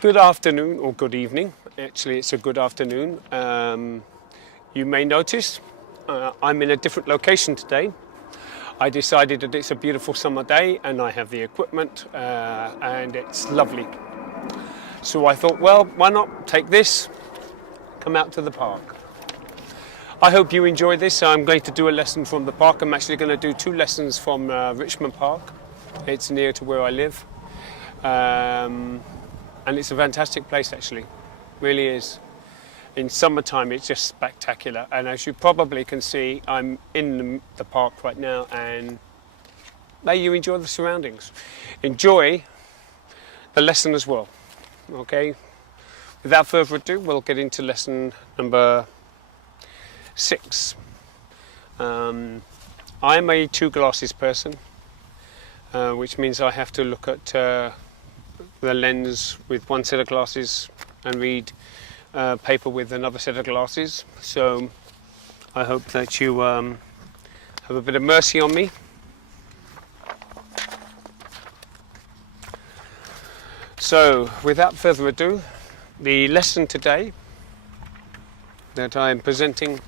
Good afternoon or good evening. Actually, it's a good afternoon. You may notice I'm in a different location today. I decided that it's a beautiful summer day and I have the equipment and it's lovely. So I thought, well, why not take this, come out to the park. I hope you enjoy this. I'm going to do a lesson from the park. I'm actually going to do 2 lessons from Richmond Park. It's near to where I live. And it's a fantastic place actually, really is. In summertime it's just spectacular, and as you probably can see, I'm in the park right now, and may you enjoy the surroundings. Enjoy the lesson as well, okay? Without further ado, we'll get into lesson number 6. I'm a 2 glasses person, which means I have to look at the lens with one set of glasses and read paper with another set of glasses. So I hope that you have a bit of mercy on me. So without further ado, the lesson today that I am presenting,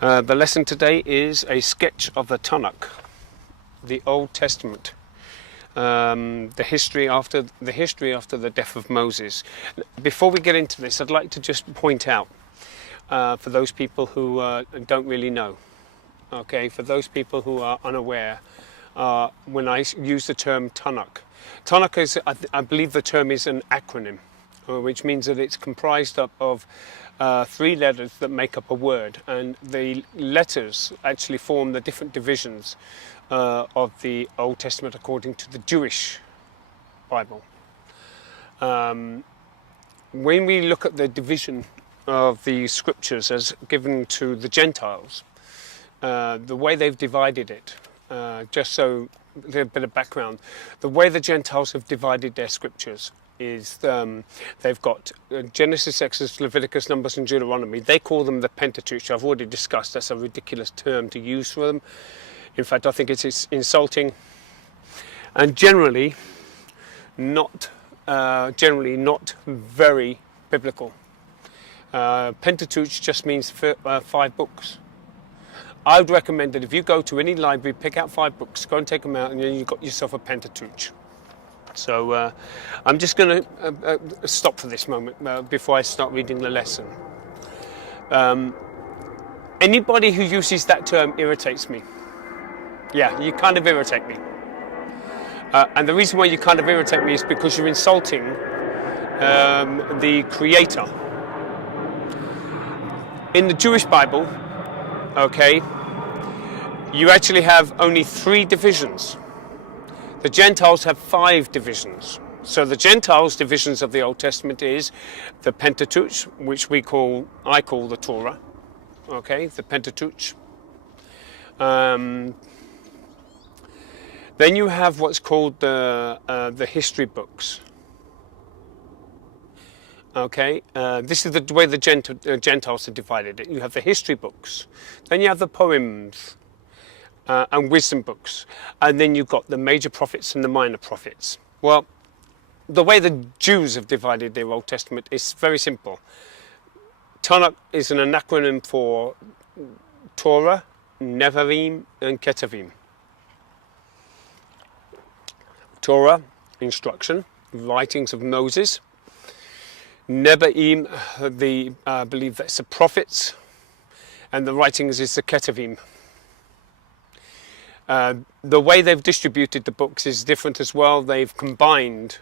the lesson today is a sketch of the Tanach, the Old Testament. The history after the death of Moses. Before we get into this, I'd like to just point out for those people who don't really know, okay, for those people who are unaware, when I use the term Tanach. Tanach is, I believe the term is an acronym, which means that it's comprised up of 3 letters that make up a word, and the letters actually form the different divisions of the Old Testament according to the Jewish Bible. When we look at the division of the scriptures as given to the Gentiles, the way they've divided it, just so a bit of background, the way the Gentiles have divided their scriptures is they've got Genesis, Exodus, Leviticus, Numbers and Deuteronomy. They call them the Pentateuch. I've already discussed that's a ridiculous term to use for them. In fact, I think it's insulting and generally not very biblical. Pentateuch just means 5 books. I would recommend that if you go to any library, pick out 5 books, go and take them out, and then you've got yourself a Pentateuch. So I'm just going to stop for this moment before I start reading the lesson. Anybody who uses that term irritates me. Yeah, you kind of irritate me. And the reason why you kind of irritate me is because you're insulting the Creator. In the Jewish Bible, okay, you actually have only 3 divisions. The Gentiles have 5 divisions. So the Gentiles' divisions of the Old Testament is the Pentateuch, which I call the Torah, okay, the Pentateuch. Then you have what's called the history books. Okay, this is the way the Gentiles are divided. You have the history books, then you have the poems and wisdom books, and then you've got the major prophets and the minor prophets. Well, the way the Jews have divided their Old Testament is very simple. Tanakh is an acronym for Torah, Nevi'im and Ketuvim. Torah, instruction, writings of Moses. Nevi'im, I believe that's the prophets, and the writings is the Ketuvim. The way they've distributed the books is different as well. They've combined,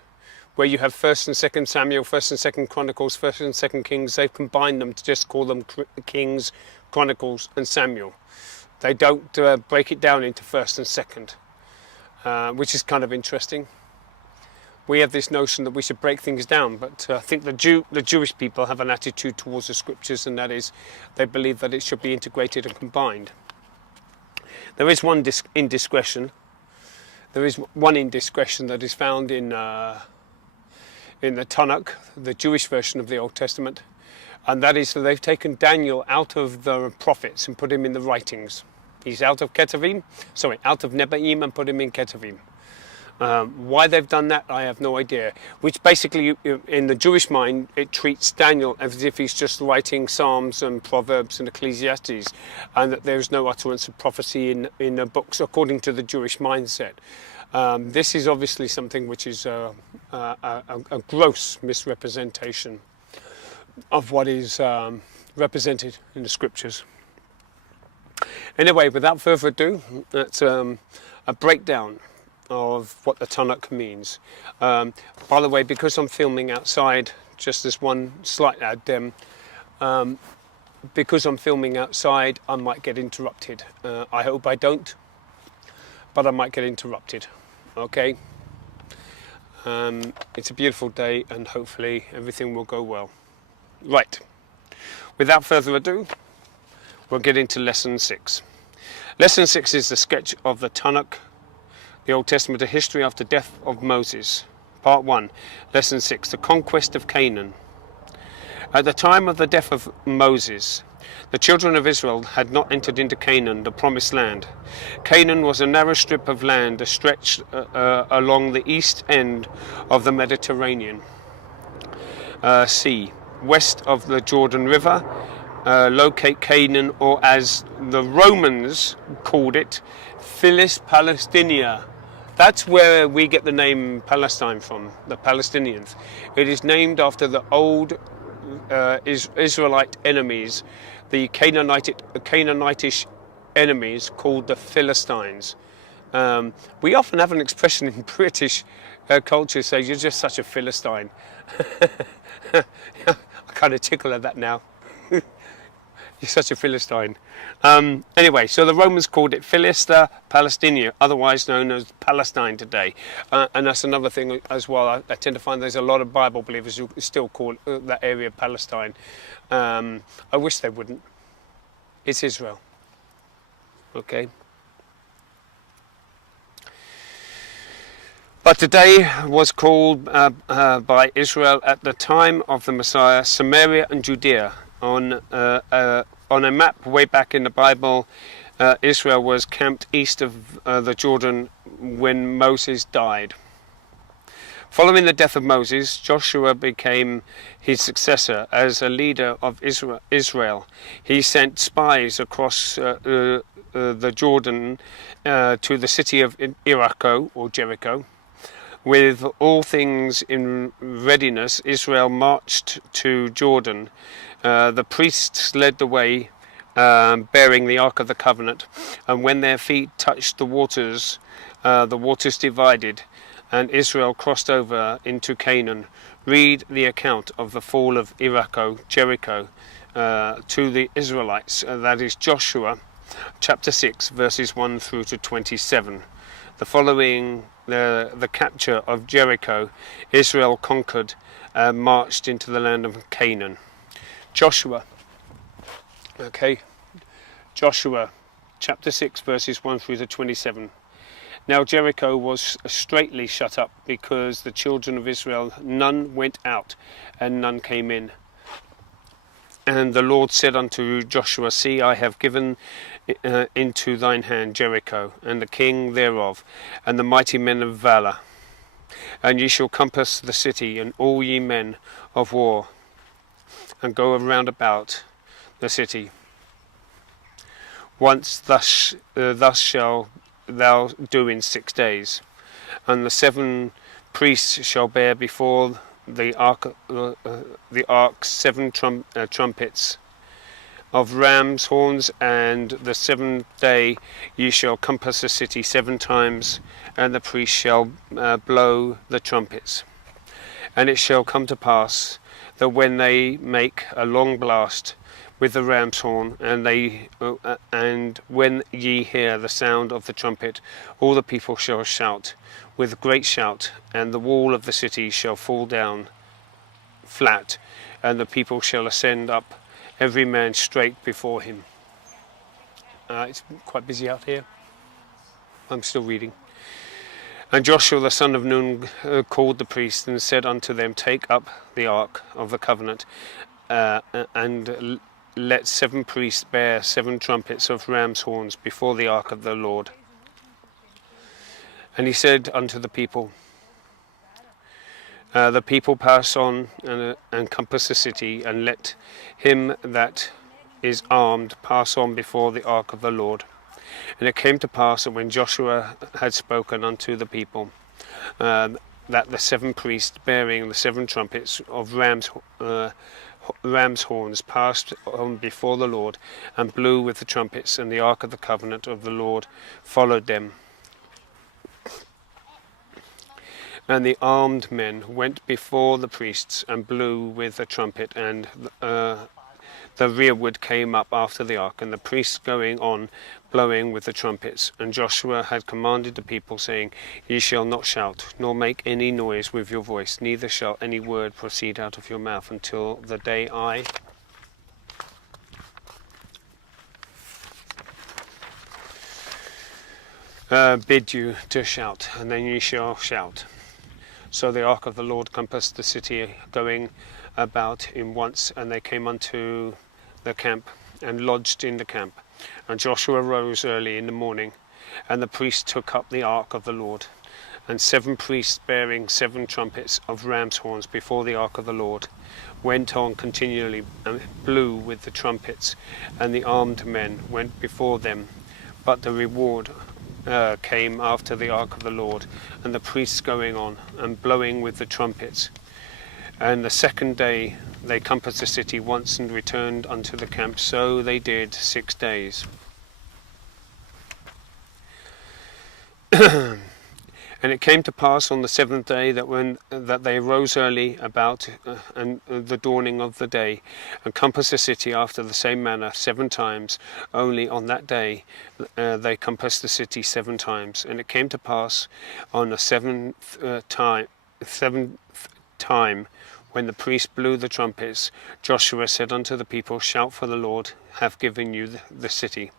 where you have 1st and 2nd Samuel, 1st and 2nd Chronicles, 1st and 2nd Kings, they've combined them to just call them Kings, Chronicles and Samuel. They don't break it down into 1st and 2nd, which is kind of interesting. We have this notion that we should break things down, but I think the Jewish people have an attitude towards the scriptures, and that is they believe that it should be integrated and combined. There is one indiscretion. There is one indiscretion that is found in the Tanakh, the Jewish version of the Old Testament, and that is that they've taken Daniel out of the prophets and put him in the writings. He's out of Nevi'im and put him in Ketuvim. Why they've done that, I have no idea. Which basically, in the Jewish mind, it treats Daniel as if he's just writing Psalms and Proverbs and Ecclesiastes, and that there's no utterance of prophecy in the books according to the Jewish mindset. This is obviously something which is a gross misrepresentation of what is represented in the scriptures. Anyway, without further ado, that's a breakdown of what the Tanach means. By the way, because I'm filming outside, just as one slight add, because I'm filming outside, I might get interrupted. I hope I don't, but I might get interrupted. Okay? It's a beautiful day, and hopefully everything will go well. Right. Without further ado, we'll get into Lesson 6. Lesson 6 is the sketch of the Tanach, the Old Testament, a history after death of Moses. Part 1, Lesson 6, the conquest of Canaan. At the time of the death of Moses, the children of Israel had not entered into Canaan, the promised land. Canaan was a narrow strip of land stretched along the east end of the Mediterranean Sea, west of the Jordan River. Locate Canaan, or as the Romans called it, Philis Palestinia. That's where we get the name Palestine from, the Palestinians. It is named after the old Israelite enemies, the Canaanitish enemies called the Philistines. We often have an expression in British culture, say, you're just such a Philistine. I kind of tickle at that now. You're such a Philistine. Anyway, so the Romans called it Philista Palestinia, otherwise known as Palestine today. And that's another thing as well. I tend to find there's a lot of Bible believers who still call that area Palestine. I wish they wouldn't. It's Israel. Okay. But today was called by Israel at the time of the Messiah, Samaria and Judea. On a map way back in the Bible, Israel was camped east of the Jordan when Moses died. Following the death of Moses, Joshua became his successor as a leader of Israel. He sent spies across the Jordan to the city of Jericho, or Jericho. With all things in readiness, Israel marched to Jordan. The priests led the way, bearing the Ark of the Covenant, and when their feet touched the waters divided, and Israel crossed over into Canaan. Read the account of the fall of Jericho, to the Israelites, that is Joshua, chapter 6, verses 1 through to 27. The following the capture of Jericho, Israel conquered and marched into the land of Canaan. Joshua, Joshua, chapter 6, verses 1 through to 27. Now Jericho was straitly shut up, because the children of Israel, none went out, and none came in. And the Lord said unto Joshua, See, I have given into thine hand Jericho, and the king thereof, and the mighty men of valour. And ye shall compass the city, and all ye men of war, and go round about the city. Once thus shall thou do in 6 days. And the 7 priests shall bear before the ark 7 trumpets of ram's horns, and the 7th day ye shall compass the city 7 times, and the priests shall blow the trumpets. And it shall come to pass that when they make a long blast with the ram's horn, and when ye hear the sound of the trumpet, all the people shall shout with a great shout, and the wall of the city shall fall down flat, and the people shall ascend up, every man straight before him. It's quite busy out here. I'm still reading. And Joshua the son of Nun called the priests, and said unto them, Take up the ark of the covenant, and let 7 priests bear 7 trumpets of ram's horns before the ark of the Lord. And he said unto the people pass on and compass the city, and let him that is armed pass on before the ark of the Lord. And it came to pass that when Joshua had spoken unto the people, that the 7 priests bearing the 7 trumpets of ram's horns passed on before the Lord, and blew with the trumpets, and the ark of the covenant of the Lord followed them. And the armed men went before the priests and blew with the trumpet, and the rearward came up after the ark, and the priests going on blowing with the trumpets. And Joshua had commanded the people, saying, Ye shall not shout, nor make any noise with your voice, neither shall any word proceed out of your mouth until the day I bid you to shout, and then ye shall shout. So the ark of the Lord compassed the city, going about in once, and they came unto the camp, and lodged in the camp. And Joshua rose early in the morning, and the priests took up the ark of the Lord, and 7 priests bearing 7 trumpets of ram's horns before the ark of the Lord went on continually, and blew with the trumpets, and the armed men went before them. But the reward came after the ark of the Lord, and the priests going on and blowing with the trumpets. And the 2nd day they compassed the city once, and returned unto the camp. So they did 6 days. And it came to pass on the 7th day that they rose early about and the dawning of the day, and compassed the city after the same manner 7 times. Only on that day they compassed the city 7 times. And it came to pass on the 7th time, when the priest blew the trumpets, Joshua said unto the people, Shout, for the Lord hath given you the city.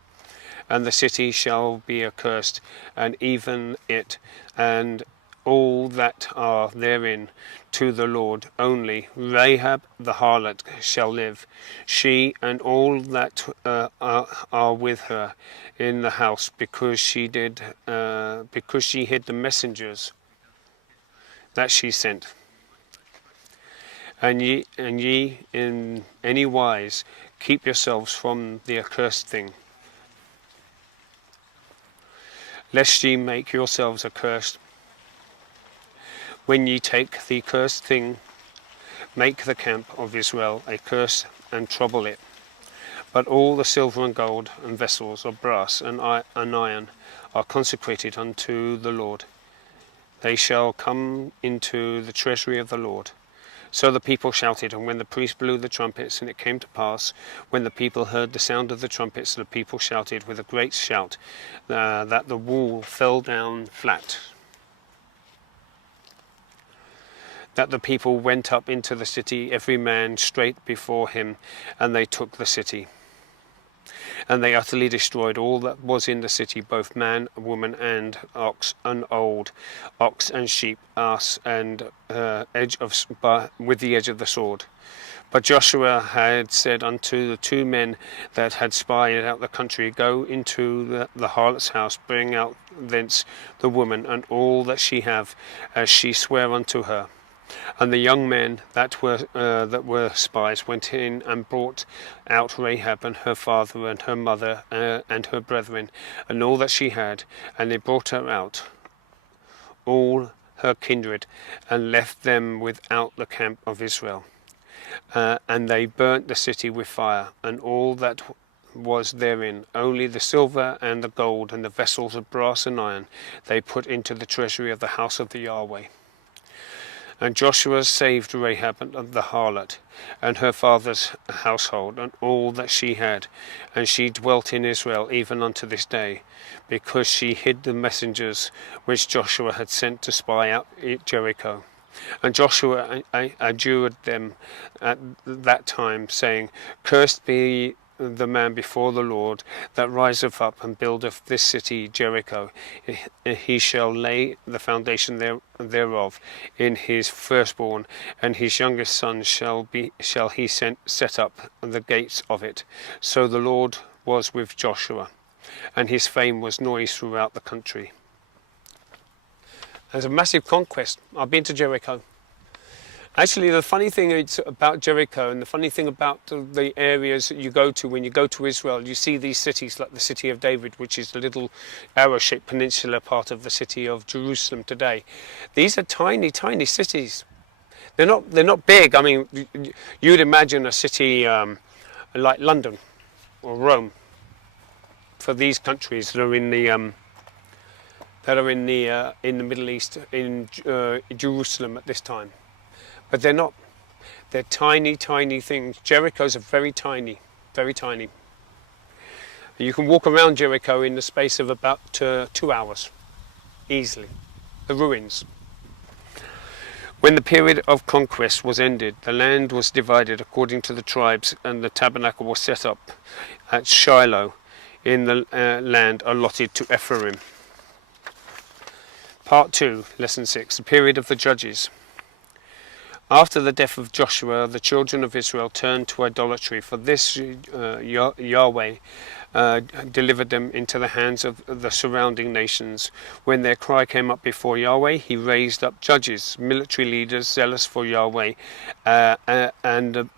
And the city shall be accursed, and even it, and all that are therein, to the Lord. Only Rahab the harlot shall live, she and all that are with her in the house, because she hid the messengers that she sent. And ye in any wise keep yourselves from the accursed thing, lest ye make yourselves accursed. When ye take the accursed thing, make the camp of Israel a curse, and trouble it. But all the silver and gold and vessels of brass and iron are consecrated unto the Lord. They shall come into the treasury of the Lord. So the people shouted, and when the priest blew the trumpets, and it came to pass, when the people heard the sound of the trumpets, the people shouted with a great shout, that the wall fell down flat. That the people went up into the city, every man straight before him, and they took the city. And they utterly destroyed all that was in the city, both man, woman, and ox, and old, ox and sheep, ass, and with the edge of the sword. But Joshua had said unto the 2 men that had spied out the country, Go into the harlot's house, bring out thence the woman, and all that she have, as she sware unto her. And the young men that were spies went in and brought out Rahab and her father and her mother and her brethren, and all that she had, and they brought her out, all her kindred, and left them without the camp of Israel. And they burnt the city with fire, and all that was therein, only the silver and the gold and the vessels of brass and iron they put into the treasury of the house of the Yahweh. And Joshua saved Rahab the harlot, and her father's household, and all that she had, and she dwelt in Israel even unto this day, because she hid the messengers which Joshua had sent to spy out Jericho. And Joshua adjured them at that time, saying, Cursed be the man before the Lord that riseth up and buildeth this city Jericho. He shall lay the foundation thereof in his firstborn, and his youngest son shall he set up the gates of it. So the Lord was with Joshua, and his fame was noised throughout the country. As a massive conquest. I've been to Jericho. Actually, the funny thing about Jericho, and the funny thing about the areas that you go to when you go to Israel, you see these cities like the city of David, which is the little arrow-shaped peninsula part of the city of Jerusalem today. These are tiny, tiny cities. They're not big. I mean, you'd imagine a city like London or Rome for these countries that are in the Middle East, in Jerusalem at this time. But they're not. They're tiny, tiny things. Jericho's are very tiny, very tiny. You can walk around Jericho in the space of about 2 hours, easily. The ruins. When the period of conquest was ended, the land was divided according to the tribes, and the tabernacle was set up at Shiloh in the land allotted to Ephraim. Part 2, Lesson 6, the period of the Judges. After the death of Joshua, the children of Israel turned to idolatry. For this Yahweh delivered them into the hands of the surrounding nations. When their cry came up before Yahweh, he raised up judges, military leaders zealous for Yahweh and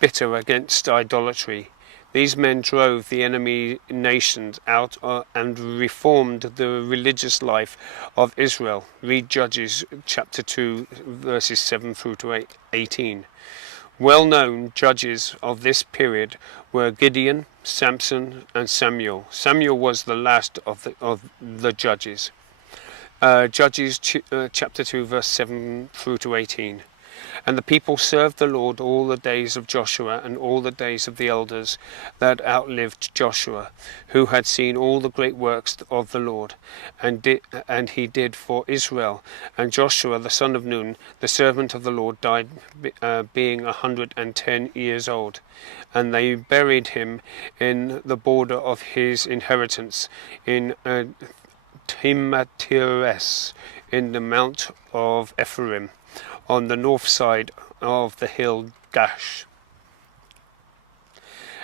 bitter against idolatry. These men drove the enemy nations out and reformed the religious life of Israel. Read Judges chapter 2, verses 7 through to 18. Well-known judges of this period were Gideon, Samson, and Samuel. Samuel was the last of the judges. Judges chapter 2, verse 7 through to 18. And the people served the Lord all the days of Joshua and all the days of the elders that outlived Joshua, who had seen all the great works of the Lord, and he did for Israel. And Joshua the son of Nun, the servant of the Lord, died being 110 years old. And they buried him in the border of his inheritance in Timnath-Heres, in the mount of Ephraim, on the north side of the hill Gash.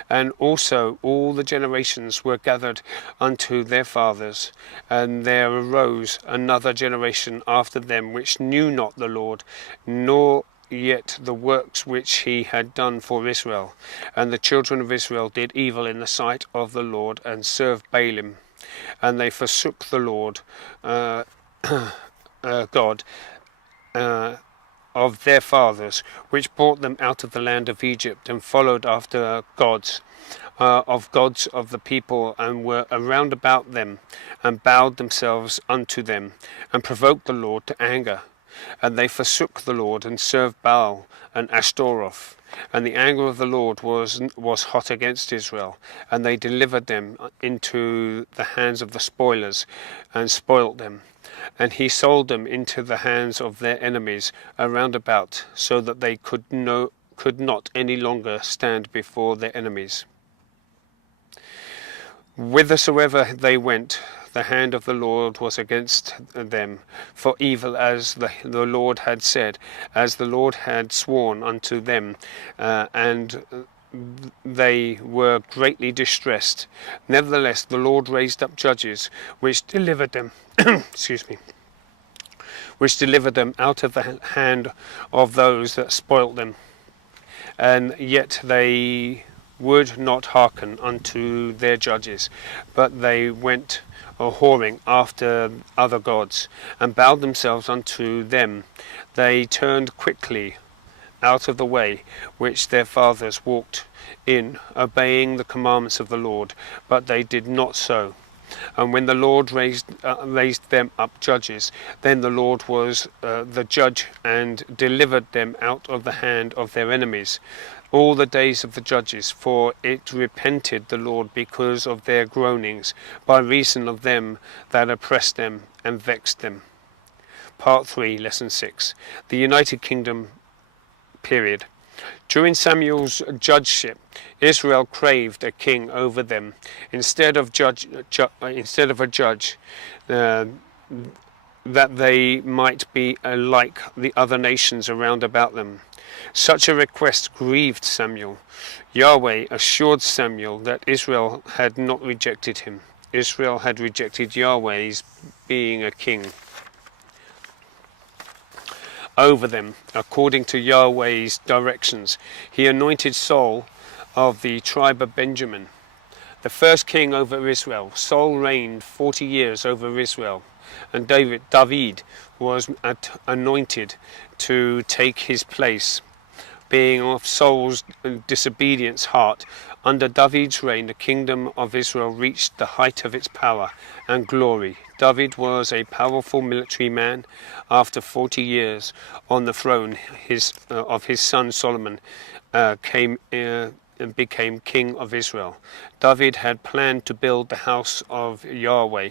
And also all the generations were gathered unto their fathers, and there arose another generation after them which knew not the Lord, nor yet the works which he had done for Israel. And the children of Israel did evil in the sight of the Lord, and served Baalim. And they forsook the Lord God of their fathers, which brought them out of the land of Egypt, and followed after gods of the people, and were around about them, and bowed themselves unto them, and provoked the Lord to anger. And they forsook the Lord, and served Baal and Ashtaroth. And the anger of the Lord was hot against Israel, and they delivered them into the hands of the spoilers, and spoilt them. And he sold them into the hands of their enemies around about, so that they could not any longer stand before their enemies. Whithersoever they went, the hand of the Lord was against them, for evil, as the Lord had said, as the Lord had sworn unto them, and they were greatly distressed. Nevertheless, the Lord raised up judges, which delivered them, which delivered them out of the hand of those that spoilt them. And yet they would not hearken unto their judges, but they went whoring after other gods, and bowed themselves unto them. They turned quickly out of the way which their fathers walked in, obeying the commandments of the Lord, but they did not so. And when the Lord raised them up judges, then the Lord was the judge, and delivered them out of the hand of their enemies all the days of the judges. For it repented the Lord because of their groanings, by reason of them that oppressed them and vexed them. Part 3, Lesson 6. The United Kingdom period. During Samuel's judgeship, Israel craved a king over them instead of a judge, that they might be like the other nations around about them. Such a request grieved Samuel. Yahweh assured Samuel that Israel had not rejected him. Israel had rejected Yahweh's being a king. over them, according to Yahweh's directions. He anointed Saul of the tribe of Benjamin, the first king over Israel. Saul reigned 40 years over Israel, and David was anointed to take his place. Being of Saul's disobedience heart, under David's reign the kingdom of Israel reached the height of its power and glory. David was a powerful military man. After 40 years on the throne of his son Solomon became king of Israel. David had planned to build the house of Yahweh,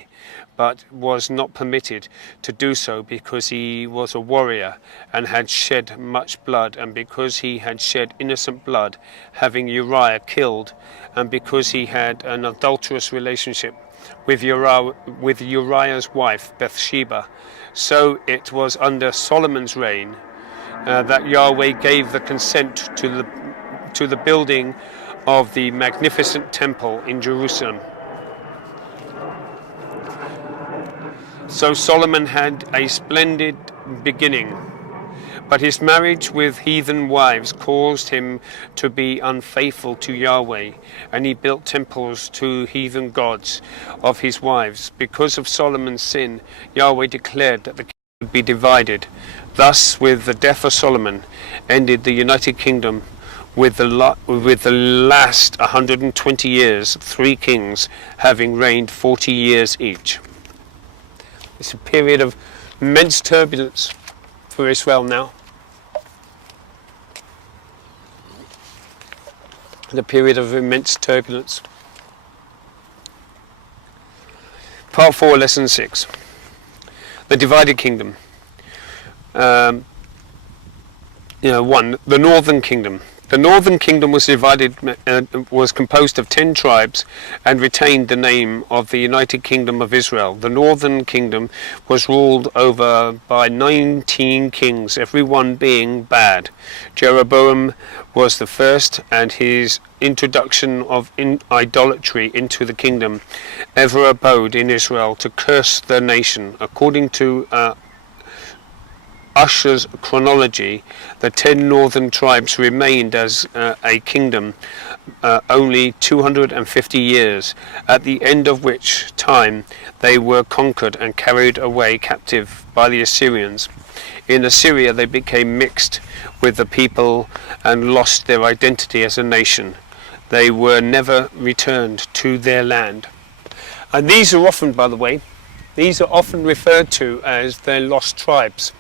but was not permitted to do so because he was a warrior and had shed much blood, and because he had shed innocent blood, having Uriah killed, and because he had an adulterous relationship with Uriah's wife Bathsheba. So it was under Solomon's reign that Yahweh gave the consent to the building of the magnificent temple in Jerusalem. So Solomon had a splendid beginning, but his marriage with heathen wives caused him to be unfaithful to Yahweh, and he built temples to heathen gods of his wives. Because of Solomon's sin, Yahweh declared that the kingdom would be divided. Thus, with the death of Solomon, ended the United Kingdom with the last 120 years, 3 kings having reigned 40 years each. It's a period of immense turbulence for Israel now. The period of immense turbulence. Part 4, Lesson 6. The divided kingdom. 1. The northern kingdom. The northern kingdom was was composed of 10 tribes and retained the name of the United Kingdom of Israel. The northern kingdom was ruled over by 19 kings, every one being bad. Jeroboam was the first, and his introduction of idolatry into the kingdom ever abode in Israel to curse the nation. According to Usher's chronology, the 10 northern tribes remained as a kingdom only 250 years, at the end of which time they were conquered and carried away captive by the Assyrians. In Assyria they became mixed with the people and lost their identity as a nation. They were never returned to their land. And these are often, by the way, these are often referred to as the lost tribes.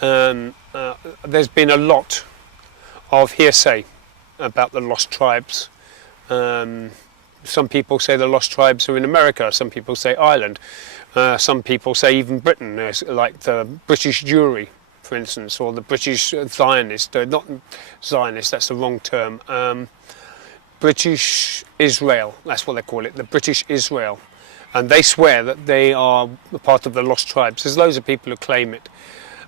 There's been a lot of hearsay about the lost tribes. Some people say the lost tribes are in America, some people say Ireland, some people say even Britain, like the British Jewry, for instance, or the British Zionist, not Zionist, that's the wrong term, British Israel, that's what they call it, the British Israel. And they swear that they are part of the lost tribes. There's loads of people who claim it.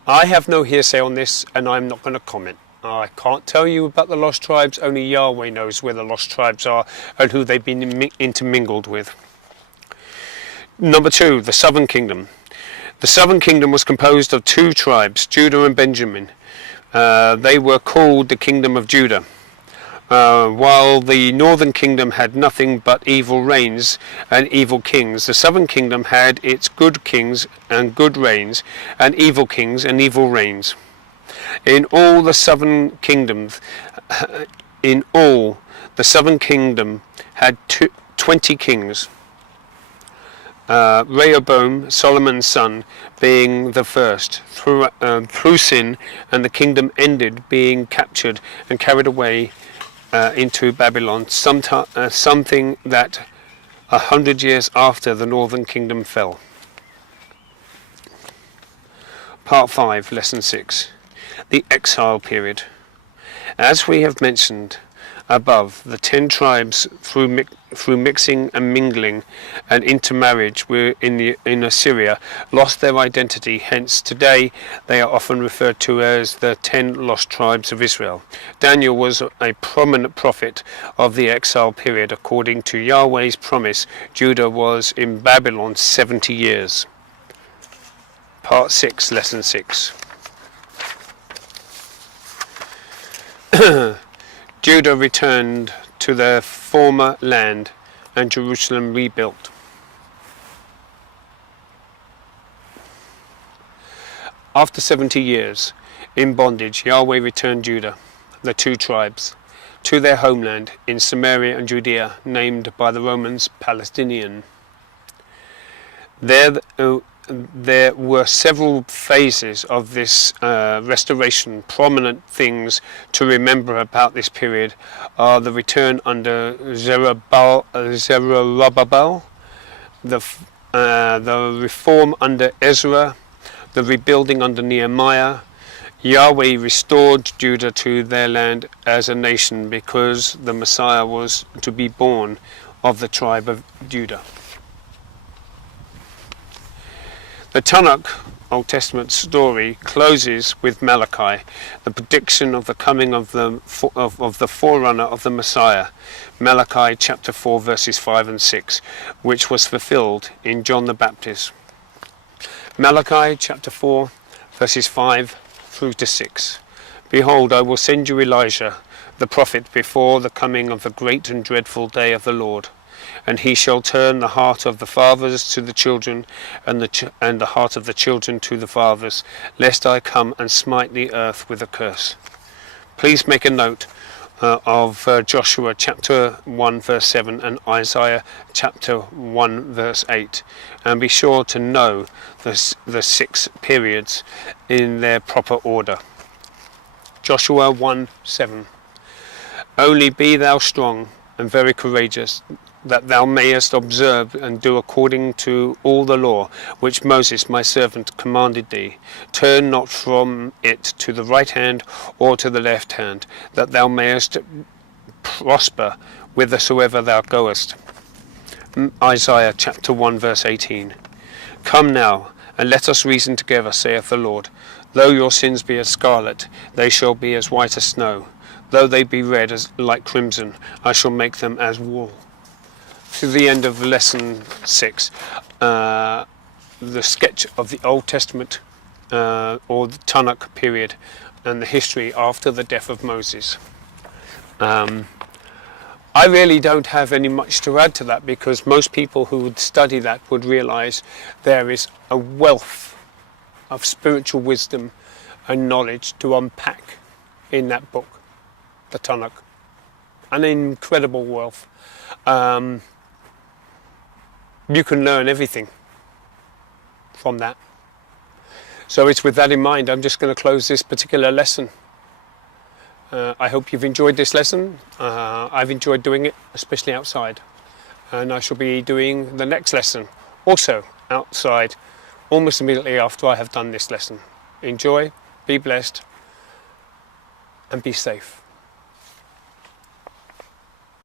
I have no hearsay on this, and I'm not going to comment. I can't tell you about the lost tribes. Only Yahweh knows where the lost tribes are and who they've been intermingled with. Number 2, the southern kingdom. The southern kingdom was composed of 2 tribes, Judah and Benjamin. They were called the kingdom of Judah. While the northern kingdom had nothing but evil reigns and evil kings, the southern kingdom had its good kings and good reigns, and evil kings and evil reigns. In all the southern kingdoms, had 20 kings. Rehoboam, Solomon's son, being the first, through sin, and the kingdom ended, being captured and carried away into Babylon, something that 100 years after the northern kingdom fell. Part 5, Lesson 6. The exile period. As we have mentioned above, the 10 tribes, through mixing and mingling and intermarriage in Assyria, lost their identity. Hence today they are often referred to as the 10 lost tribes of Israel. Daniel was a prominent prophet of the exile period. According to Yahweh's promise, Judah was in Babylon 70 years. Part 6, Lesson 6. Judah returned to their former land and Jerusalem rebuilt. After 70 years in bondage, Yahweh returned Judah, the two tribes, to their homeland in Samaria and Judea, named by the Romans Palestinian. There were several phases of this restoration. Prominent things to remember about this period are the return under Zerubbabel, the reform under Ezra, the rebuilding under Nehemiah. Yahweh restored Judah to their land as a nation because the Messiah was to be born of the tribe of Judah. The Tanach, Old Testament story, closes with Malachi, the prediction of the coming of the forerunner of the Messiah, Malachi chapter 4 verses 5 and 6, which was fulfilled in John the Baptist. Malachi chapter 4 verses 5 through to 6. Behold, I will send you Elijah, the prophet, before the coming of the great and dreadful day of the Lord. And he shall turn the heart of the fathers to the children, and the heart of the children to the fathers, lest I come and smite the earth with a curse. Please make a note of Joshua chapter 1 verse 7 and Isaiah chapter 1 verse 8, and be sure to know the 6 periods in their proper order. Joshua 1:7. Only be thou strong and very courageous, that thou mayest observe and do according to all the law which Moses my servant commanded thee. Turn not from it to the right hand or to the left hand, that thou mayest prosper whithersoever thou goest. Isaiah chapter 1 verse 18. Come now, and let us reason together, saith the Lord. Though your sins be as scarlet, they shall be as white as snow. Though they be red as like crimson, I shall make them as wool. To the end of lesson 6, the sketch of the Old Testament or the Tanach period and the history after the death of Moses. I really don't have any much to add to that, because most people who would study that would realize there is a wealth of spiritual wisdom and knowledge to unpack in that book, the Tanach. An incredible wealth. You can learn everything from that. So it's with that in mind, I'm just going to close this particular lesson. I hope you've enjoyed this lesson. I've enjoyed doing it, especially outside. And I shall be doing the next lesson, also outside, almost immediately after I have done this lesson. Enjoy, be blessed, and be safe.